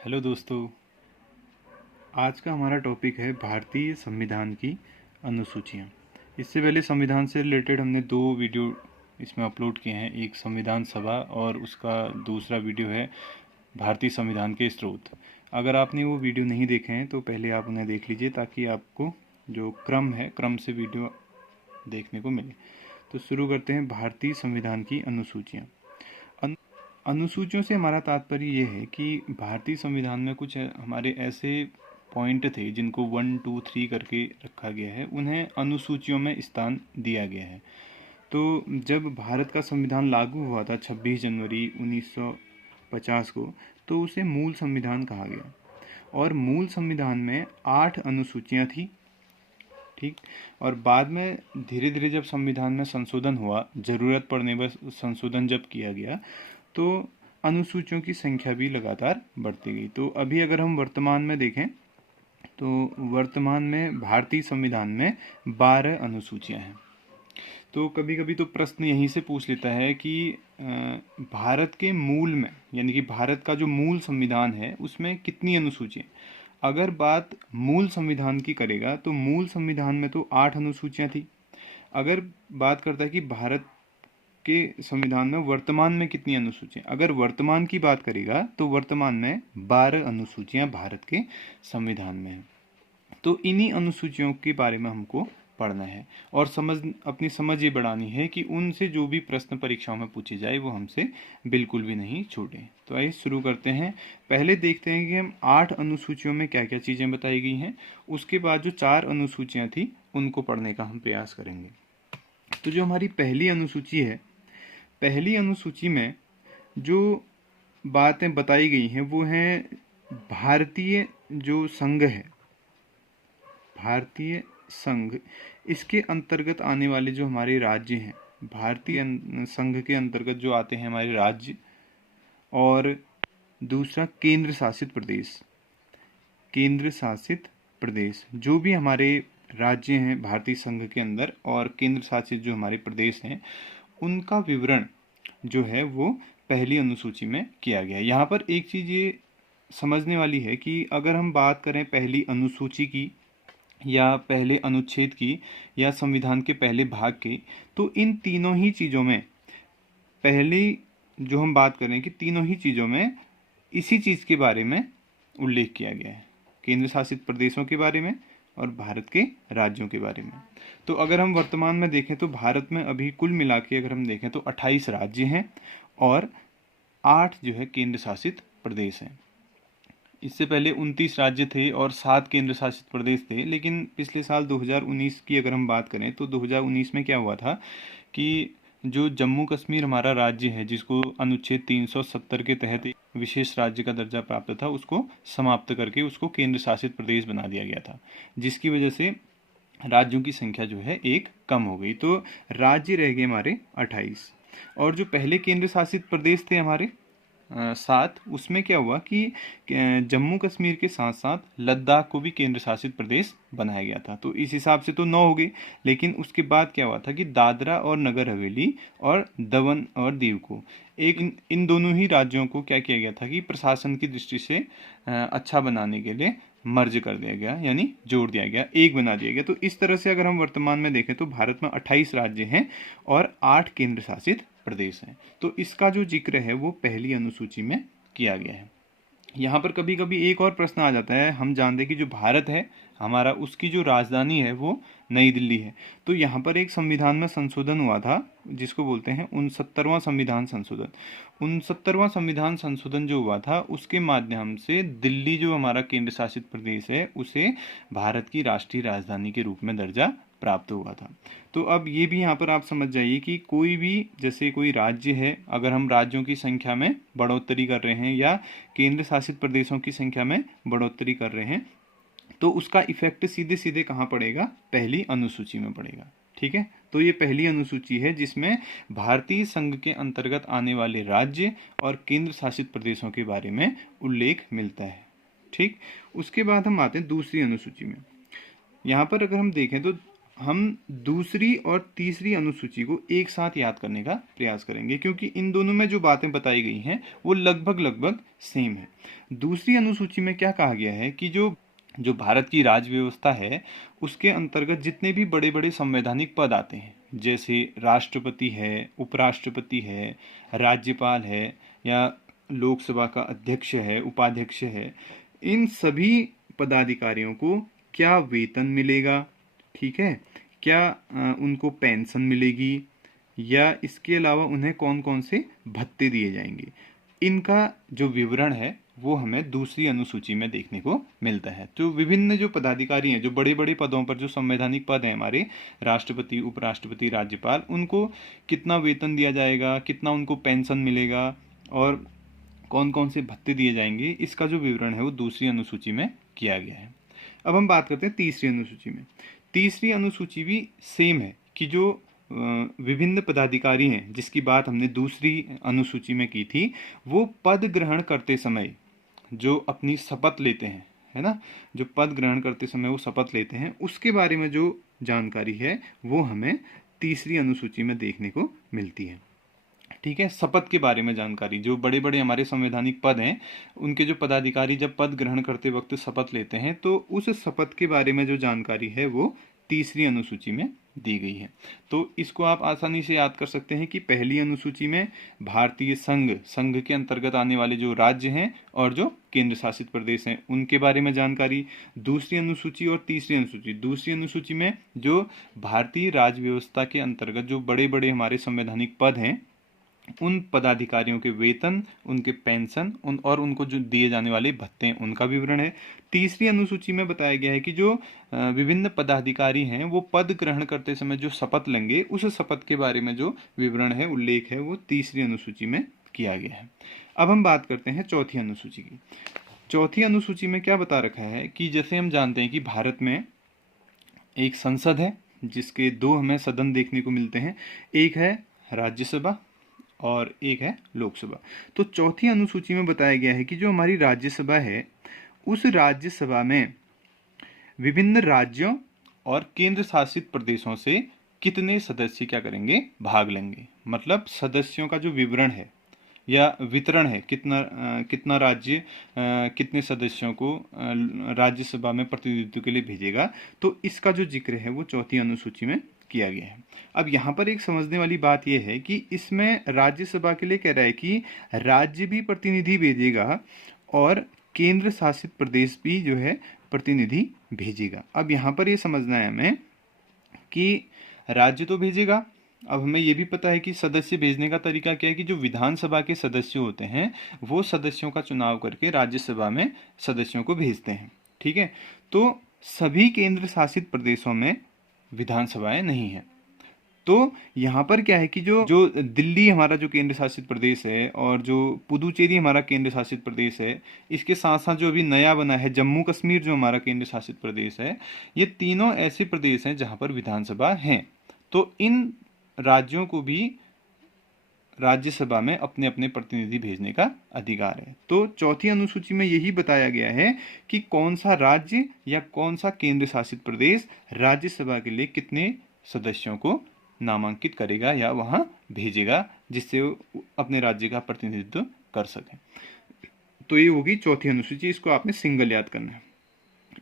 Hello दोस्तों। आज का हमारा टॉपिक है भारतीय संविधान की अनुसूचियाँ। इससे पहले संविधान से रिलेटेड हमने दो वीडियो इसमें अपलोड किए हैं, एक संविधान सभा और उसका दूसरा वीडियो है भारतीय संविधान के स्रोत। अगर आपने वो वीडियो नहीं देखे हैं तो पहले आप उन्हें देख लीजिए ताकि आपको जो क्रम है क्रम से वीडियो देखने को मिले। तो शुरू करते हैं भारतीय संविधान की अनुसूचियाँ। अनुसूचियों से हमारा तात्पर्य ये है कि भारतीय संविधान में कुछ हमारे ऐसे पॉइंट थे जिनको 1, 2, 3 करके रखा गया है, उन्हें अनुसूचियों में स्थान दिया गया है। तो जब भारत का संविधान लागू हुआ था 26 जनवरी 1950 को, तो उसे मूल संविधान कहा गया और मूल संविधान में 8 अनुसूचियाँ थी। ठीक। और बाद में धीरे धीरे जब संविधान में संशोधन हुआ, ज़रूरत पड़ने पर संशोधन जब किया गया, तो अनुसूचियों की संख्या भी लगातार बढ़ती गई। तो अभी अगर हम वर्तमान में देखें तो वर्तमान में भारतीय संविधान में 12 अनुसूचियां हैं। तो कभी कभी तो प्रश्न यहीं से पूछ लेता है कि भारत के मूल में, यानी कि भारत का जो मूल संविधान है उसमें कितनी अनुसूचियां। अगर बात मूल संविधान की करेगा तो मूल संविधान में तो 8 अनुसूचियां थी। अगर बात करता है कि भारत के संविधान में वर्तमान में कितनी अनुसूचियां, अगर वर्तमान की बात करेगा तो वर्तमान में 12 अनुसूचियां भारत के संविधान में हैं। तो इन्हीं अनुसूचियों के बारे में हमको पढ़ना है और अपनी समझ ये बढ़ानी है कि उनसे जो भी प्रश्न परीक्षाओं में पूछे जाए वो हमसे बिल्कुल भी नहीं छूटे। तो आइए शुरू करते हैं। पहले देखते हैं कि हम 8 अनुसूचियों में क्या क्या चीज़ें बताई गई हैं, उसके बाद जो 4 अनुसूचियां थी उनको पढ़ने का हम प्रयास करेंगे। तो जो हमारी पहली अनुसूची है, पहली अनुसूची में जो बातें बताई गई हैं वो हैं भारतीय जो संघ है, भारतीय संघ, इसके अंतर्गत आने वाले जो हमारे राज्य हैं, भारतीय संघ के अंतर्गत जो आते हैं हमारे राज्य, और दूसरा केंद्र शासित प्रदेश। केंद्र शासित प्रदेश जो भी हमारे राज्य हैं भारतीय संघ के अंदर और केंद्र शासित जो हमारे प्रदेश हैं, उनका विवरण जो है वो पहली अनुसूची में किया गया है। यहाँ पर एक चीज़ ये समझने वाली है कि अगर हम बात करें पहली अनुसूची की या पहले अनुच्छेद की या संविधान के पहले भाग की, तो इन तीनों ही चीज़ों में पहली जो हम बात करें कि तीनों ही चीज़ों में इसी चीज़ के बारे में उल्लेख किया गया है, केंद्र शासित प्रदेशों के बारे में और भारत के राज्यों के बारे में। तो अगर हम वर्तमान में देखें तो भारत में अभी कुल मिला के अगर हम देखें तो 28 राज्य हैं और 8 जो है केंद्र शासित प्रदेश हैं। इससे पहले 29 राज्य थे और 7 केंद्र शासित प्रदेश थे, लेकिन पिछले साल 2019 की अगर हम बात करें तो 2019 में क्या हुआ था कि जो जम्मू कश्मीर हमारा राज्य है, जिसको अनुच्छेद 370 के तहत एक विशेष राज्य का दर्जा प्राप्त था, उसको समाप्त करके उसको केंद्र शासित प्रदेश बना दिया गया था, जिसकी वजह से राज्यों की संख्या जो है एक कम हो गई। तो राज्य रह गए हमारे 28। और जो पहले केंद्र शासित प्रदेश थे हमारे 7, उसमें क्या हुआ कि जम्मू कश्मीर के साथ साथ लद्दाख को भी केंद्र शासित प्रदेश बनाया गया था। तो इस हिसाब से तो 9 हो गई, लेकिन उसके बाद क्या हुआ था कि दादरा और नगर हवेली और दमन और दीव को इन दोनों ही राज्यों को क्या किया गया था कि प्रशासन की दृष्टि से अच्छा बनाने के लिए मर्ज कर दिया गया, यानी जोड़ दिया गया, एक बना दिया गया। तो इस तरह से अगर हम वर्तमान में देखें तो भारत में 28 राज्य हैं और 8 केंद्र शासित प्रदेश हैं। तो इसका जो जिक्र है वो पहली अनुसूची में किया गया है। यहाँ पर कभी कभी एक और प्रश्न आ जाता है, हम जानते हैं कि जो भारत है हमारा, उसकी जो राजधानी है वो नई दिल्ली है। तो यहाँ पर एक संविधान में संशोधन हुआ था जिसको बोलते हैं 69वां संविधान संशोधन। 69वां संविधान संशोधन जो हुआ था उसके माध्यम से दिल्ली जो हमारा केंद्र शासित प्रदेश है उसे भारत की राष्ट्रीय राजधानी के रूप में दर्जा प्राप्त हुआ था। तो अब ये भी यहाँ पर आप समझ जाइए कि कोई भी, जैसे कोई राज्य है, अगर हम राज्यों की संख्या में बढ़ोतरी कर रहे हैं या केंद्र शासित प्रदेशों की संख्या में बढ़ोतरी कर रहे हैं, तो उसका इफेक्ट सीधे सीधे कहाँ पड़ेगा, पहली अनुसूची में पड़ेगा। ठीक है। तो ये पहली अनुसूची है जिसमें भारतीय संघ के अंतर्गत आने वाले राज्य और केंद्र शासित प्रदेशों के बारे में उल्लेख मिलता है। ठीक। उसके बाद हम आते हैं दूसरी अनुसूची में। यहाँ पर अगर हम देखें तो हम दूसरी और तीसरी अनुसूची को एक साथ याद करने का प्रयास करेंगे, क्योंकि इन दोनों में जो बातें बताई गई हैं वो लगभग लगभग सेम है। दूसरी अनुसूची में क्या कहा गया है कि जो जो भारत की राज व्यवस्था है उसके अंतर्गत जितने भी बड़े बड़े संवैधानिक पद आते हैं, जैसे राष्ट्रपति है, उपराष्ट्रपति है, राज्यपाल है, या लोकसभा का अध्यक्ष है, उपाध्यक्ष है, इन सभी पदाधिकारियों को क्या वेतन मिलेगा, ठीक है, क्या उनको पेंशन मिलेगी, या इसके अलावा उन्हें कौन कौन से भत्ते दिए जाएंगे, इनका जो विवरण है वो हमें दूसरी अनुसूची में देखने को मिलता है। तो विभिन्न जो पदाधिकारी हैं, जो बड़े बड़े पदों पर जो संवैधानिक पद हैं हमारे, राष्ट्रपति, उपराष्ट्रपति, राज्यपाल, उनको कितना वेतन दिया जाएगा, कितना उनको पेंशन मिलेगा और कौन कौन से भत्ते दिए जाएंगे, इसका जो विवरण है वो दूसरी अनुसूची में किया गया है। अब हम बात करते हैं तीसरी अनुसूची में। तीसरी अनुसूची भी सेम है कि जो विभिन्न पदाधिकारी हैं जिसकी बात हमने दूसरी अनुसूची में की थी, वो पद ग्रहण करते समय जो अपनी शपथ लेते हैं, है ना, जो पद ग्रहण करते समय वो शपथ लेते हैं, उसके बारे में जो जानकारी है वो हमें तीसरी अनुसूची में देखने को मिलती है। ठीक है, शपथ के बारे में जानकारी, जो बड़े बड़े हमारे संवैधानिक पद हैं उनके जो पदाधिकारी जब पद ग्रहण करते वक्त शपथ लेते हैं तो उस शपथ के बारे में जो जानकारी है वो तीसरी अनुसूची में दी गई है। तो इसको आप आसानी से याद कर सकते हैं कि पहली अनुसूची में भारतीय संघ के अंतर्गत आने वाले जो राज्य हैं और जो केंद्र शासित प्रदेश हैं उनके बारे में जानकारी। दूसरी अनुसूची और तीसरी अनुसूची, दूसरी अनुसूची में जो भारतीय राज व्यवस्था के अंतर्गत जो बड़े बड़े हमारे संवैधानिक पद हैं उन पदाधिकारियों के वेतन, उनके पेंशन, और उनको जो दिए जाने वाले भत्ते हैं उनका विवरण है। तीसरी अनुसूची में बताया गया है कि जो विभिन्न पदाधिकारी हैं वो पद ग्रहण करते समय जो शपथ लेंगे उस शपथ के बारे में जो विवरण है, उल्लेख है, वो तीसरी अनुसूची में किया गया है। अब हम बात करते हैं चौथी अनुसूची की। चौथी अनुसूची में क्या बता रखा है कि जैसे हम जानते हैं कि भारत में एक संसद है जिसके दो हमें सदन देखने को मिलते हैं, एक है राज्यसभा और एक है लोकसभा। तो चौथी अनुसूची में बताया गया है कि जो हमारी राज्यसभा है उस राज्यसभा में विभिन्न राज्यों और केंद्र शासित प्रदेशों से कितने सदस्य क्या करेंगे, भाग लेंगे। मतलब सदस्यों का जो विवरण है या वितरण है, कितना राज्य कितने सदस्यों को राज्यसभा में प्रतिनिधित्व के लिए भेजेगा, तो इसका जो जिक्र है वो चौथी अनुसूची में किया गया है। अब यहाँ पर एक समझने वाली बात यह है कि इसमें राज्यसभा के लिए कह रहा है कि राज्य भी प्रतिनिधि भेजेगा और केंद्र शासित प्रदेश भी जो है प्रतिनिधि भेजेगा। अब यहाँ पर ये समझना है हमें कि राज्य तो भेजेगा, अब हमें ये भी पता है कि सदस्य भेजने का तरीका क्या है कि जो विधानसभा के सदस्य होते हैं वो सदस्यों का चुनाव करके राज्यसभा में सदस्यों को भेजते हैं। ठीक है, तो सभी केंद्र शासित प्रदेशों में विधानसभाएं नहीं है। तो यहाँ पर क्या है कि जो दिल्ली हमारा जो केंद्र शासित प्रदेश है और जो पुदुचेरी हमारा केंद्र शासित प्रदेश है, इसके साथ साथ जो अभी नया बना है जम्मू कश्मीर जो हमारा केंद्र शासित प्रदेश है, ये तीनों ऐसे प्रदेश हैं जहाँ पर विधानसभा है। तो इन राज्यों को भी राज्यसभा में अपने अपने प्रतिनिधि भेजने का अधिकार है। तो चौथी अनुसूची में यही बताया गया है कि कौन सा राज्य या कौन सा केंद्र शासित प्रदेश राज्यसभा के लिए कितने सदस्यों को नामांकित करेगा या वहां भेजेगा जिससे वो अपने राज्य का प्रतिनिधित्व कर सके। तो ये होगी चौथी अनुसूची, इसको आपने सिंगल याद करना है।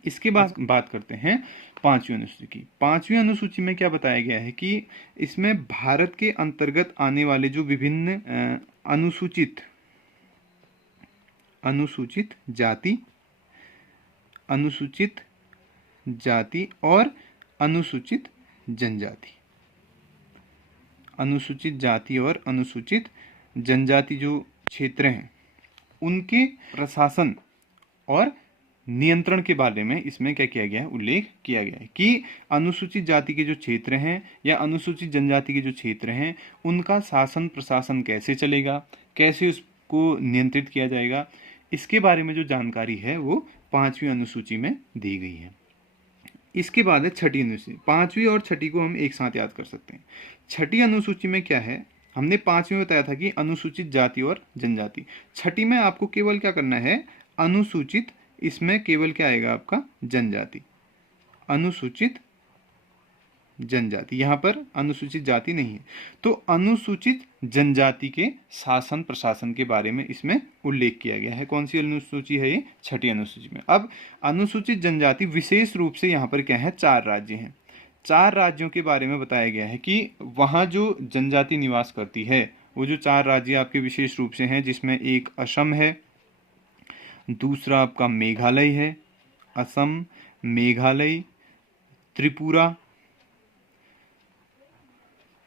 इसके बाद बात करते हैं पांचवी अनुसूची की। पांचवी अनुसूची में क्या बताया गया है कि इसमें भारत के अंतर्गत आने वाले जो विभिन्न अनुसूचित जाति और अनुसूचित जनजाति जो क्षेत्र हैं उनके प्रशासन और नियंत्रण के बारे में इसमें क्या किया गया है, उल्लेख किया गया है कि अनुसूचित जाति के जो क्षेत्र हैं या अनुसूचित जनजाति के जो क्षेत्र हैं उनका शासन प्रशासन कैसे चलेगा, कैसे उसको नियंत्रित किया जाएगा, इसके बारे में जो जानकारी है वो पांचवी अनुसूची में दी गई है। इसके बाद है छठी अनुसूची। पांचवी और छठी को हम एक साथ याद कर सकते हैं। छठी अनुसूची में क्या है, हमने पांचवी में बताया था कि अनुसूचित जाति और जनजाति। छठी में आपको केवल क्या करना है, अनुसूचित, इसमें केवल क्या आएगा आपका, जनजाति, अनुसूचित जनजाति, यहाँ पर अनुसूचित जाति नहीं है। तो अनुसूचित जनजाति के शासन प्रशासन के बारे में इसमें उल्लेख किया गया है। कौन सी अनुसूची है ये? छठी अनुसूची में। अब अनुसूचित जनजाति विशेष रूप से यहाँ पर क्या है? 4 राज्य हैं। 4 राज्यों के बारे में बताया गया है कि वहाँ जो जनजाति निवास करती है, वो जो 4 राज्य आपके विशेष रूप से हैं, जिसमें एक असम है, दूसरा आपका मेघालय है, असम, मेघालय, त्रिपुरा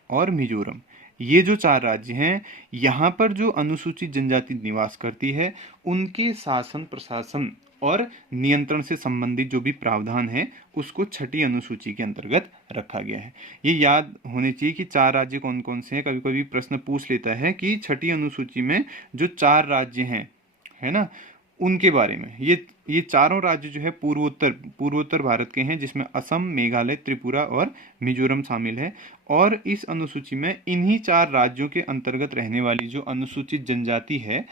और मिजोरम। ये जो 4 राज्य हैं, यहाँ पर जो अनुसूचित जनजाति निवास करती है, उनके शासन प्रशासन और नियंत्रण से संबंधित जो भी प्रावधान है, उसको छठी अनुसूची के अंतर्गत रखा गया है। ये याद होने चाहिए कि 4 राज्य कौन कौन से हैं। कभी कभी प्रश्न पूछ लेता है कि छठी अनुसूची में जो 4 राज्य हैं, है ना, उनके बारे में। ये चारों राज्य जो है पूर्वोत्तर भारत के हैं, जिसमें असम, मेघालय, त्रिपुरा और मिजोरम शामिल है। और इस अनुसूची में इन्हीं 4 राज्यों के अंतर्गत रहने वाली जो अनुसूचित जनजाति है,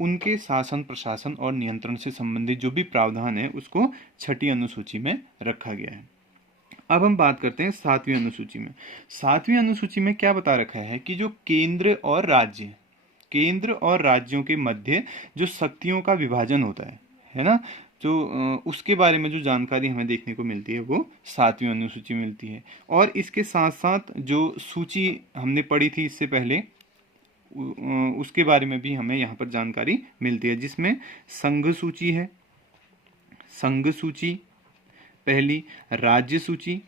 उनके शासन प्रशासन और नियंत्रण से संबंधित जो भी प्रावधान है, उसको छठी अनुसूची में रखा गया है। अब हम बात करते हैं 7वीं अनुसूची में। 7वीं अनुसूची में क्या बता रखा है कि जो केंद्र और राज्यों के मध्य जो शक्तियों का विभाजन होता है ना, जो उसके बारे में जो जानकारी हमें देखने को मिलती है, वो 7वीं अनुसूची में मिलती है। और इसके साथ साथ जो सूची हमने पढ़ी थी इससे पहले, उसके बारे में भी हमें यहाँ पर जानकारी मिलती है, जिसमें संघ सूची है, संघ सूची पहली, राज्य सूची,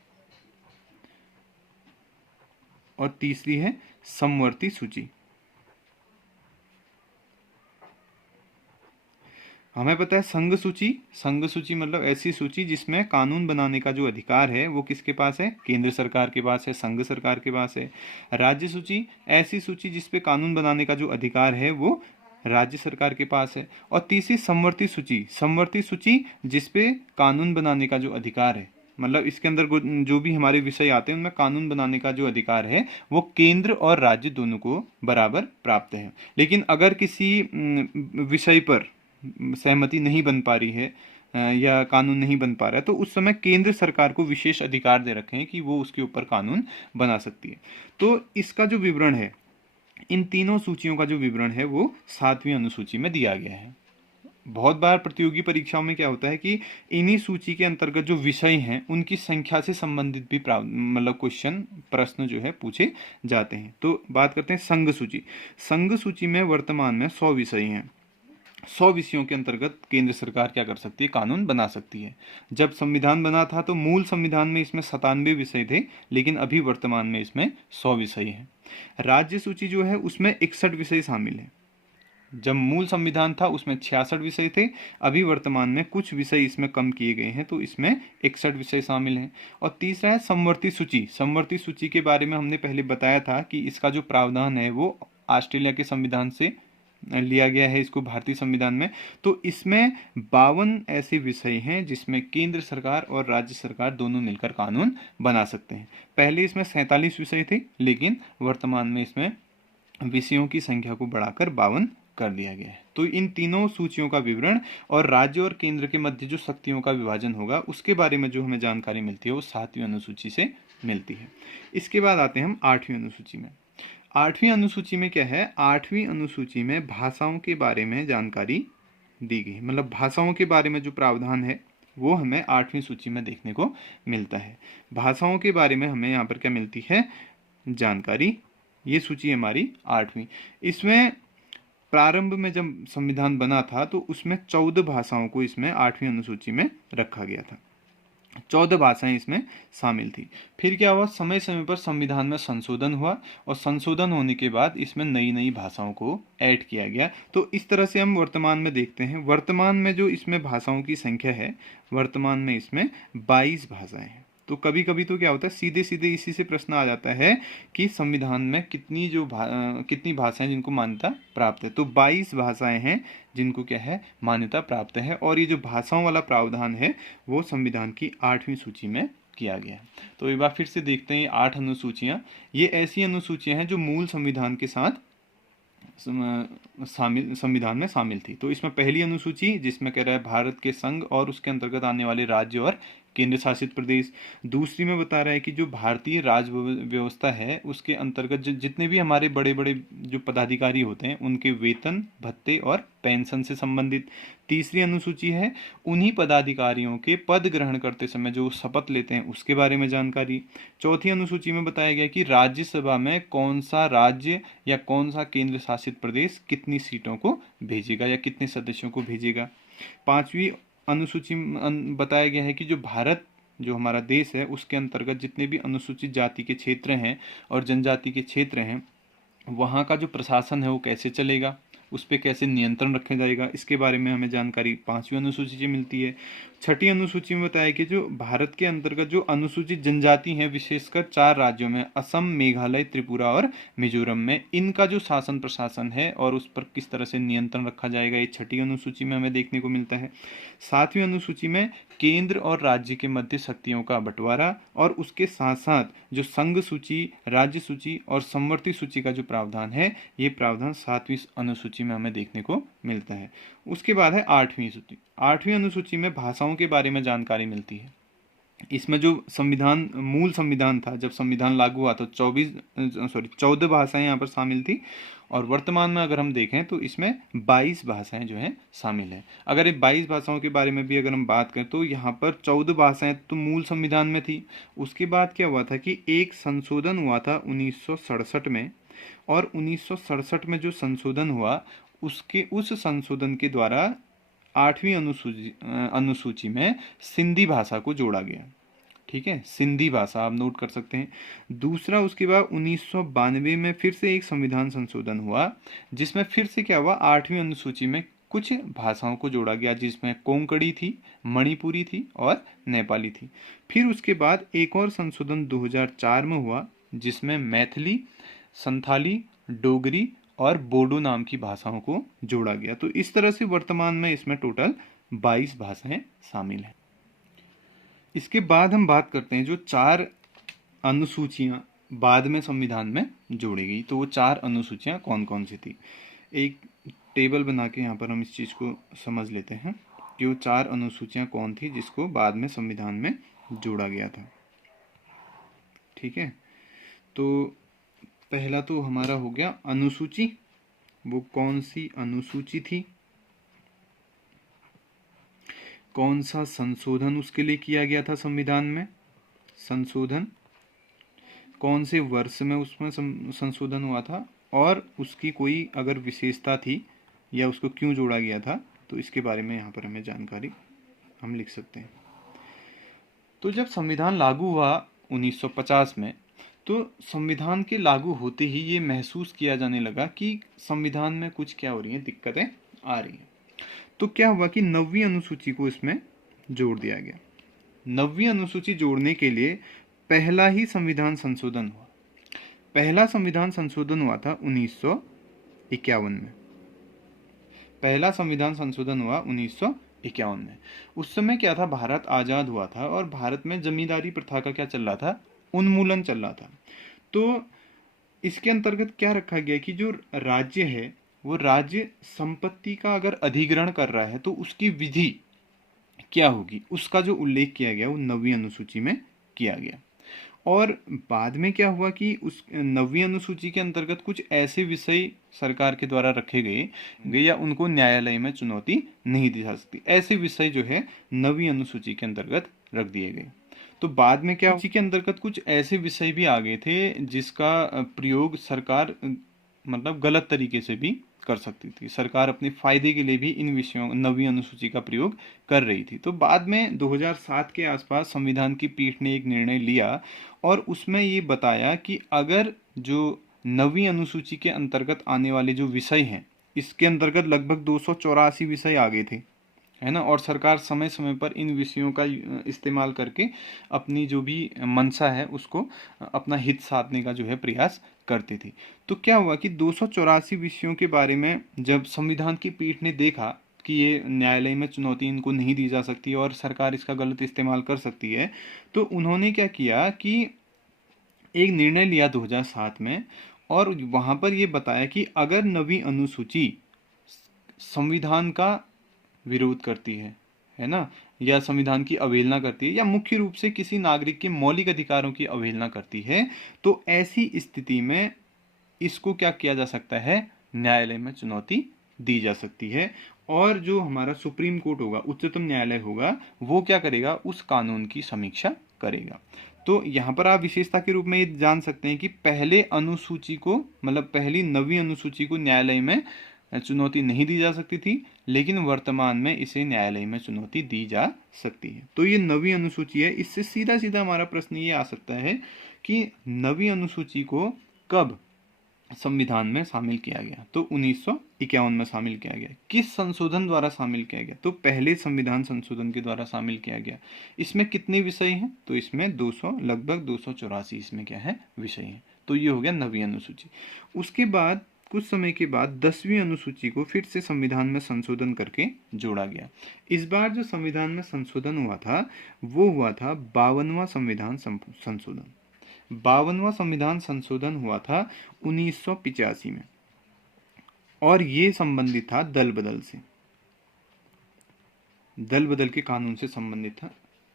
और तीसरी है समवर्ती सूची। हमें पता है संघ सूची मतलब ऐसी सूची जिसमें कानून बनाने का जो अधिकार है वो किसके पास है? केंद्र सरकार के पास है, संघ सरकार के पास है। राज्य सूची ऐसी सूची जिसपे कानून बनाने का जो अधिकार है वो राज्य सरकार के पास है। और तीसरी समवर्ती सूची जिसपे कानून बनाने का जो अधिकार है, मतलब इसके अंदर जो भी हमारे विषय आते हैं उनमें कानून बनाने का जो अधिकार है वो केंद्र और राज्य दोनों को बराबर प्राप्त है। लेकिन अगर किसी विषय पर सहमति नहीं बन पा रही है या कानून नहीं बन पा रहा है, तो उस समय केंद्र सरकार को विशेष अधिकार दे रखे हैं कि वो उसके ऊपर कानून बना सकती है। तो इसका जो विवरण है, इन तीनों सूचियों का जो विवरण है वो 7वीं अनुसूची में दिया गया है। बहुत बार प्रतियोगी परीक्षाओं में क्या होता है कि इन्हीं सूची के अंतर्गत जो विषय हैं उनकी संख्या से संबंधित भी मतलब प्रश्न जो है पूछे जाते हैं। तो बात करते हैं संघ सूची में वर्तमान में 100 विषय हैं। 100 विषयों के अंतर्गत केंद्र सरकार क्या कर सकती है? कानून बना सकती है। जब संविधान बना था तो मूल संविधान में इसमें 97 विषय थे, लेकिन अभी वर्तमान में इसमें 100 विषय हैं। राज्य सूची जो है उसमें 61 विषय शामिल हैं। जब मूल संविधान था उसमें 66 विषय थे, अभी वर्तमान में कुछ विषय इसमें कम किए गए हैं, तो इसमें 61 विषय शामिल हैं। और तीसरा है समवर्ती सूची के बारे में हमने पहले बताया था कि इसका जो प्रावधान है वो ऑस्ट्रेलिया के संविधान से लिया गया है, इसको भारतीय संविधान में। तो इसमें 52 ऐसे विषय हैं जिसमें केंद्र सरकार और राज्य सरकार दोनों मिलकर कानून बना सकते हैं। पहले इसमें 47 विषय थे, लेकिन वर्तमान में इसमें विषयों की संख्या को बढ़ाकर 52 कर दिया गया है। तो इन तीनों सूचियों का विवरण और राज्य और केंद्र के मध्य जो शक्तियों का विभाजन होगा उसके बारे में जो हमें जानकारी मिलती है वो 7वीं अनुसूची से मिलती है। इसके बाद आते हैं हम 8वीं अनुसूची में। 8वीं अनुसूची में क्या है? 8वीं अनुसूची में भाषाओं के बारे में जानकारी दी गई, मतलब भाषाओं के बारे में जो प्रावधान है वो हमें 8वीं सूची में देखने को मिलता है। भाषाओं के बारे में हमें यहाँ पर क्या मिलती है? जानकारी। ये सूची हमारी 8वीं। इसमें प्रारंभ में जब संविधान बना था तो उसमें 14 भाषाओं को इसमें 8वीं अनुसूची में रखा गया था। 14 भाषाएं इसमें शामिल थी। फिर क्या हुआ? समय समय पर संविधान में संशोधन हुआ और संशोधन होने के बाद इसमें नई नई भाषाओं को ऐड किया गया। तो इस तरह से हम वर्तमान में देखते हैं, वर्तमान में जो इसमें भाषाओं की संख्या है, वर्तमान में इसमें 22 भाषाएं हैं। तो कभी कभी तो क्या होता है, सीधे सीधे इसी से प्रश्न आ जाता है कि संविधान में कितनी भाषाएं जिनको मान्यता प्राप्त है। तो 22 भाषाएं हैं जिनको क्या है? मान्यता प्राप्त है। और ये जो भाषाओं वाला प्रावधान है वो संविधान की 8वीं सूची में किया गया है। तो एक बार फिर से देखते हैं 8 अनुसूचियां। ये ऐसी अनुसूचियां हैं जो मूल संविधान के साथ संविधान में शामिल थी। तो इसमें पहली अनुसूची जिसमें कह रहा है भारत के संघ और उसके अंतर्गत आने वाले राज्य और केंद्र शासित प्रदेश। दूसरी में बता रहा है कि जो भारतीय राज व्यवस्था है उसके अंतर्गत जितने भी हमारे बड़े बड़े जो पदाधिकारी होते हैं उनके वेतन भत्ते और पेंशन से संबंधित। तीसरी अनुसूची है उन्हीं पदाधिकारियों के पद ग्रहण करते समय जो शपथ लेते हैं उसके बारे में जानकारी। चौथी अनुसूची में बताया गया कि राज्यसभा में कौन सा राज्य या कौन सा केंद्र शासित प्रदेश कितनी सीटों को भेजेगा या कितने सदस्यों को भेजेगा। पांचवी अनुसूची में बताया गया है कि जो भारत जो हमारा देश है उसके अंतर्गत जितने भी अनुसूचित जाति के क्षेत्र हैं और जनजाति के क्षेत्र हैं वहाँ का जो प्रशासन है वो कैसे चलेगा, उस पर कैसे नियंत्रण रखा जाएगा, इसके बारे में हमें जानकारी पांचवी अनुसूची से मिलती है। छठी अनुसूची में बताया कि जो भारत के अंतर्गत जो अनुसूचित जनजाति हैं विशेषकर 4 राज्यों में असम, मेघालय, त्रिपुरा और मिजोरम में, इनका जो शासन प्रशासन है और उस पर किस तरह से नियंत्रण रखा जाएगा, ये छठी अनुसूची में हमें देखने को मिलता है। सातवीं अनुसूची में केंद्र और राज्य के मध्य शक्तियों का बंटवारा और उसके साथ साथ जो संघ सूची, राज्य सूची और समवर्ती सूची का जो प्रावधान है ये प्रावधान 7वीं अनुसूची में हमें देखने को मिलता है। उसके बाद है 8वीं सूची। 8वीं अनुसूची में भाषाओं के बारे में जानकारी मिलती है। इसमें जो संविधान मूल संविधान था जब संविधान लागू हुआ तो 14 भाषाएं यहाँ पर शामिल थी और वर्तमान में अगर हम देखें तो इसमें 22 भाषाएं जो हैं शामिल हैं। अगर ये 22 भाषाओं के बारे में भी अगर हम बात करें तो यहाँ पर 14 भाषाएं तो मूल संविधान में थी। उसके बाद क्या हुआ था कि एक संशोधन हुआ था 1967 में और 1967 में जो संशोधन हुआ उस संशोधन के द्वारा 8वीं अनुसूची में सिंधी भाषा को जोड़ा गया। ठीक है, सिंधी भाषा आप नोट कर सकते हैं। दूसरा उसके बाद 1992 में फिर से एक संविधान संशोधन हुआ जिसमें फिर से क्या हुआ 8वीं अनुसूची में कुछ भाषाओं को जोड़ा गया जिसमें कोंकणी थी, मणिपुरी थी और नेपाली थी। फिर उसके बाद एक और संशोधन 2004 में हुआ जिसमें मैथिली, संथाली, डोगरी और बोडो नाम की भाषाओं को जोड़ा गया। तो इस तरह से वर्तमान में इसमें टोटल 22 भाषाएं शामिल हैं। इसके बाद हम बात करते हैं जो 4 अनुसूचियां बाद में संविधान में जोड़ी गई, तो वो 4 अनुसूचियां कौन कौन सी थी। एक टेबल बना के यहाँ पर हम इस चीज़ को समझ लेते हैं कि वो 4 अनुसूचियां कौन थी जिसको बाद में संविधान में जोड़ा गया था। ठीक है, तो पहला तो हमारा हो गया अनुसूची। वो कौन सी अनुसूची थी, कौन सा संशोधन उसके लिए किया गया था संविधान में, संशोधन कौन से वर्ष में उसमें संशोधन हुआ था और उसकी कोई अगर विशेषता थी या उसको क्यों जोड़ा गया था, तो इसके बारे में यहाँ पर हमें जानकारी हम लिख सकते हैं। तो जब संविधान लागू हुआ 1950 में तो संविधान के लागू होते ही ये महसूस किया जाने लगा कि संविधान में कुछ क्या हो रही है, दिक्कतें आ रही हैं। तो क्या हुआ कि 9वीं अनुसूची को इसमें जोड़ दिया गया। 9वीं अनुसूची जोड़ने के लिए पहला ही संविधान संशोधन हुआ। पहला संविधान संशोधन हुआ था 1951 में। पहला संविधान संशोधन हुआ 1951 में। उस समय क्या था, भारत आजाद हुआ था और भारत में जमींदारी प्रथा का क्या चल रहा था, उन्मूलन चल रहा था। तो इसके अंतर्गत क्या रखा गया कि जो राज्य है वो राज्य संपत्ति का अगर अधिग्रहण कर रहा है तो उसकी विधि क्या होगी, उसका जो उल्लेख किया गया वो 9वीं अनुसूची में किया गया। और बाद में क्या हुआ कि उस 9वीं अनुसूची के अंतर्गत कुछ ऐसे विषय सरकार के द्वारा रखे गए या उनको न्यायालय में चुनौती नहीं दी जा सकती, ऐसे विषय जो है 9वीं अनुसूची के अंतर्गत रख दिए गए। तो बाद में क्या, उसी के अंतर्गत कुछ ऐसे विषय भी आ गए थे जिसका प्रयोग सरकार मतलब गलत तरीके से भी कर सकती थी। सरकार अपने फायदे के लिए भी इन विषयों 9वीं अनुसूची का प्रयोग कर रही थी। तो बाद में 2007 के आसपास संविधान की पीठ ने एक निर्णय लिया और उसमें ये बताया कि अगर जो 9वीं अनुसूची के अंतर्गत आने वाले जो विषय हैं, इसके अंतर्गत लगभग 284 विषय आ गए थे, है ना, और सरकार समय समय पर इन विषयों का इस्तेमाल करके अपनी जो भी मंशा है उसको अपना हित साधने का जो है प्रयास करती थी। तो क्या हुआ कि 284 विषयों के बारे में जब संविधान की पीठ ने देखा कि ये न्यायालय में चुनौती इनको नहीं दी जा सकती और सरकार इसका गलत इस्तेमाल कर सकती है, तो उन्होंने क्या किया कि एक निर्णय लिया 2007 में और वहाँ पर ये बताया कि अगर 9वीं अनुसूची संविधान का विरोध करती है, है ना, या संविधान की अवहेलना करती है, या मुख्य रूप से किसी नागरिक के मौलिक अधिकारों की अवहेलना करती है, तो ऐसी स्थिति में इसको क्या किया जा सकता है, न्यायालय में चुनौती दी जा सकती है। और जो हमारा सुप्रीम कोर्ट होगा, उच्चतम न्यायालय होगा, वो क्या करेगा, उस कानून की समीक्षा करेगा। तो यहाँ पर आप विशेषता के रूप में ये जान सकते हैं कि पहले अनुसूची को, मतलब पहली 9वीं अनुसूची को न्यायालय में चुनौती नहीं दी जा सकती थी, लेकिन वर्तमान में इसे न्यायालय में चुनौती दी जा सकती है। तो ये 9वीं अनुसूची है। इससे सीधा सीधा हमारा प्रश्न ये आ सकता है कि 9वीं अनुसूची को कब संविधान में शामिल किया गया, तो 1951 में शामिल किया गया। किस संशोधन द्वारा शामिल किया गया, तो पहले संविधान संशोधन के द्वारा शामिल किया गया। इसमें कितने विषय हैं, तो इसमें 200, लगभग 284 इसमें क्या है, विषय हैं। तो ये हो गया 9वीं अनुसूची। उसके बाद कुछ समय के बाद 10वीं अनुसूची को फिर से संविधान में संशोधन करके जोड़ा गया। इस बार जो संविधान में संशोधन हुआ था वो हुआ था 52वां संविधान संशोधन। 52वां संविधान संशोधन हुआ था 1985 में, और ये संबंधित था दल बदल से, दल बदल के कानून से संबंधित था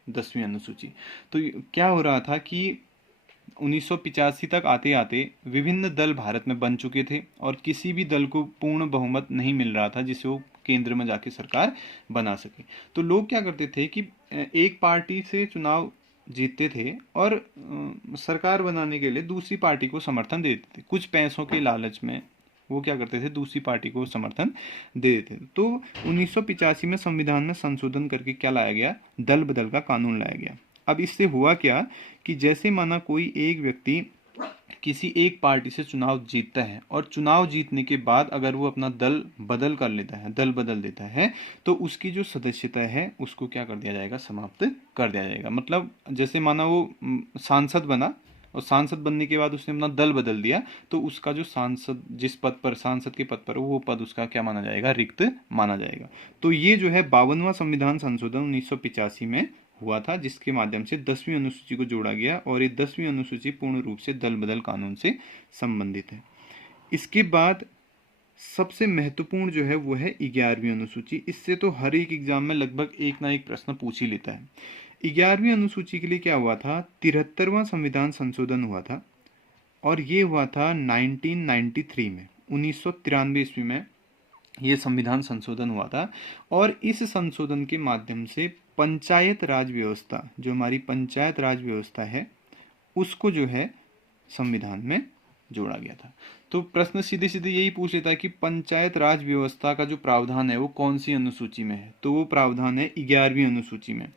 10वीं अनुसूची। तो क्या हो रहा था कि 1985 तक आते आते विभिन्न दल भारत में बन चुके थे, और किसी भी दल को पूर्ण बहुमत नहीं मिल रहा था जिसे वो केंद्र में जाके सरकार बना सके। तो लोग क्या करते थे कि एक पार्टी से चुनाव जीतते थे और सरकार बनाने के लिए दूसरी पार्टी को समर्थन दे देते थे। कुछ पैसों के लालच में वो क्या करते थे, दूसरी पार्टी को समर्थन दे देते थे। तो 1985 में संविधान में संशोधन करके क्या लाया गया, दल बदल का कानून लाया गया। अब इससे हुआ क्या कि जैसे माना कोई एक व्यक्ति किसी एक पार्टी से चुनाव जीतता है, और चुनाव जीतने के बाद अगर वो अपना दल बदल कर लेता है, दल बदल देता है, तो उसकी जो सदस्यता है उसको क्या कर दिया जाएगा, समाप्त कर दिया जाएगा। मतलब जैसे माना वो सांसद बना, और सांसद बनने के बाद उसने अपना दल बदल दिया, तो उसका जो सांसद, जिस पद पर, सांसद के पद पर, वो पद उसका क्या माना जाएगा, रिक्त माना जाएगा। तो ये जो है 52वां संविधान संशोधन 1985 में हुआ था, जिसके माध्यम से 10वीं अनुसूची को जोड़ा गया, और ये 10वीं अनुसूची पूर्ण रूप से दल बदल कानून से संबंधित है। इसके बाद सबसे महत्वपूर्ण जो है वो है 11वीं अनुसूची। इससे तो हर एक एग्जाम में लगभग एक ना एक प्रश्न पूछ ही लेता है। 11वीं अनुसूची के लिए क्या हुआ था, 73वां संविधान संशोधन हुआ था, और ये हुआ था 1993 में, 1993 ईस्वी में ये संविधान संशोधन हुआ था। और इस संशोधन के माध्यम से पंचायत राज व्यवस्था, जो हमारी पंचायत राज व्यवस्था है, उसको जो है संविधान में जोड़ा गया था। तो प्रश्न सीधे सीधे यही पूछ लेता है कि पंचायत राज व्यवस्था का जो प्रावधान है वो कौन सी अनुसूची में है, तो वो प्रावधान है 11वीं अनुसूची में।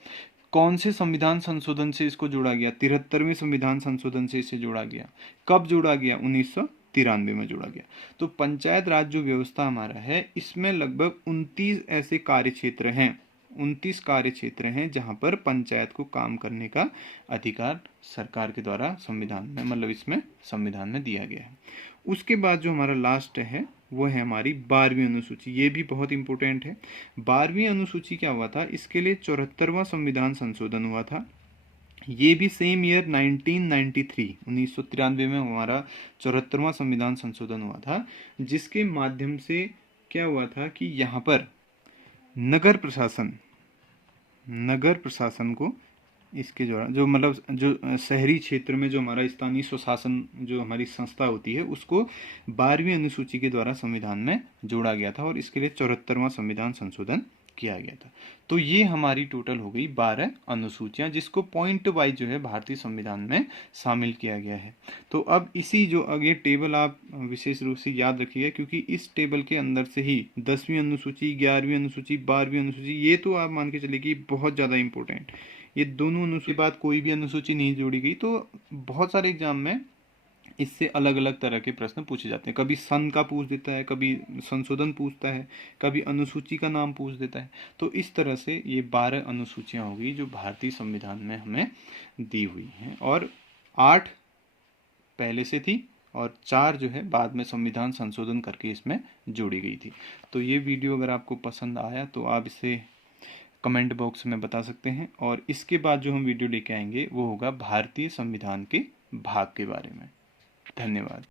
कौन से संविधान संशोधन से इसको जोड़ा गया, 73वें संविधान संशोधन से इसे जोड़ा गया। कब जोड़ा गया, 1993 में जोड़ा गया। तो पंचायत राज जो व्यवस्था हमारा है, इसमें लगभग 29 ऐसे कार्य क्षेत्र हैं, 29 कार्य क्षेत्र हैं जहां पर पंचायत को काम करने का अधिकार सरकार के द्वारा संविधान में, मतलब इसमें संविधान में दिया गया है। उसके बाद जो हमारा लास्ट है वो है हमारी 12वीं अनुसूची। ये भी बहुत इंपॉर्टेंट है। 12वीं अनुसूची क्या हुआ था, इसके लिए 74वां संविधान संशोधन हुआ था। ये भी सेम ईयर 1993, 1993 में हमारा 74वां संविधान संशोधन हुआ था, जिसके माध्यम से क्या हुआ था कि यहाँ पर नगर प्रशासन को इसके द्वारा, जो मतलब जो शहरी क्षेत्र में जो हमारा स्थानीय स्वशासन जो हमारी संस्था होती है, उसको 12वीं अनुसूची के द्वारा संविधान में जोड़ा गया था, और इसके लिए 74वां संविधान संशोधन किया गया था। तो ये हमारी टोटल हो गई 12 अनुसूचियां, जिसको पॉइंट वाइज जो है भारतीय संविधान में शामिल किया गया है। तो अब इसी जो आगे टेबल आप विशेष रूप से याद रखिएगा, क्योंकि इस टेबल के अंदर से ही 10वीं अनुसूची, 11वीं अनुसूची, 12वीं अनुसूची, ये तो आप मान के चलिए कि बहुत ज़्यादा इंपॉर्टेंट, ये दोनों अनुसूची के बाद कोई भी अनुसूची नहीं जोड़ी गई। तो बहुत सारे एग्जाम में इससे अलग अलग तरह के प्रश्न पूछे जाते हैं। कभी सन का पूछ देता है, कभी संशोधन पूछता है, कभी अनुसूची का नाम पूछ देता है। तो इस तरह से ये 12 अनुसूचियां होगी जो भारतीय संविधान में हमें दी हुई हैं, और 8 पहले से थी और 4 जो है बाद में संविधान संशोधन करके इसमें जोड़ी गई थी। तो ये वीडियो अगर आपको पसंद आया तो आप इसे कमेंट बॉक्स में बता सकते हैं, और इसके बाद जो हम वीडियो लेके आएंगे वो होगा भारतीय संविधान के भाग के बारे में। धन्यवाद।